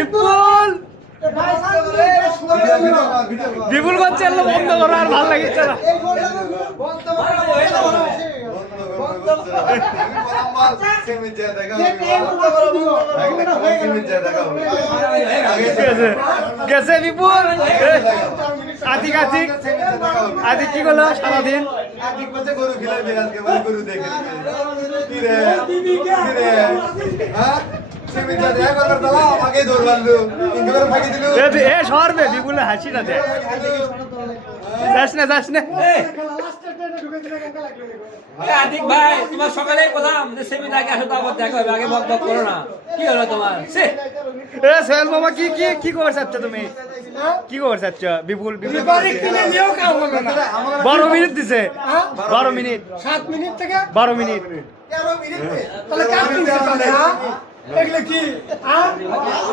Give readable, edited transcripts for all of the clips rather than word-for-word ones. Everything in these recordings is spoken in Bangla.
বিপুল বিপুল করছে বন্ধ করো আর ভালো লাগিচ্ছে না গেছে বিপুল আতিক আতিক আতিক কি করলো সারাদিন গরু খিলাই গরু দেখে সরবে বিপুলের হাসিটা দেখ যাস না যাস না আতিক ভাই তোমার সকালে বললাম যে সেমিন আগে আসো তো আবার দেখা হবে আগে বক বক করো না কি হলো তোমার সোহেল মামা কি কি কি খবর চাচ্ছ তুমি কি খবর চাচ্ছ বিপুল বিপুল 12 মিনিট দিছে 12 মিনিট 7 মিনিট থেকে 12 মিনিট তাহলে কাজ দিতে পারে হ্যাঁ এগুলো কি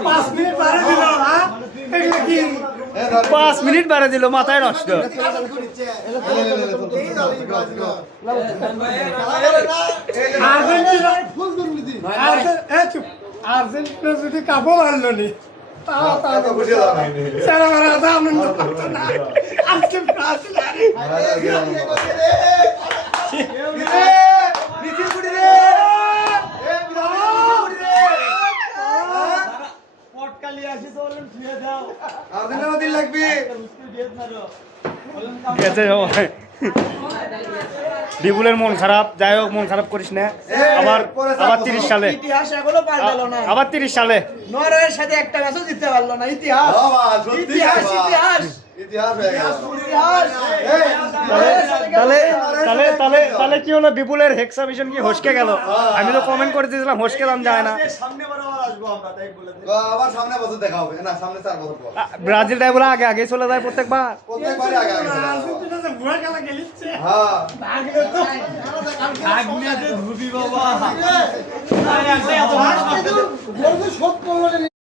5 মিনিট বাড়ে দিল হ্যাঁ এগুলো কি 5 মিনিট বাড়ে দিল মাথায় নষ্ট আর্জেন্টিনা যদি কাপও মারলো নি বিপুলের মন খারাপ যাই হোক মন খারাপ করিস না আবার আবার 30 সালে ইতিহাস এখনো পাল্টালো না আবার 30 সালে নরওয়ের সাথে একটা ম্যাচও জিততে পারলো না ইতিহাস ইতিহাস ইতিহাস তাহলে তাহলে তাহলে তাহলে কি হলো বিপুলের হেক্সা মিশন কি হসকে গেল আমি তো কমেন্ট করে দিয়েছিলাম হসকে দাম যায় না আবার সামনে বছর দেখা হবে না সামনে 4 বছর পর ব্রাজিল টাই বলে আগে আগে চলে যায় প্রত্যেকবার আগে আর্জেন্টিনা যে বুড়া খেলা খেলিচ্ছে হ্যাঁ ভাগলে তো ভাগ্নিয়াতে ধুবি বাবা আজকে তো সব করলো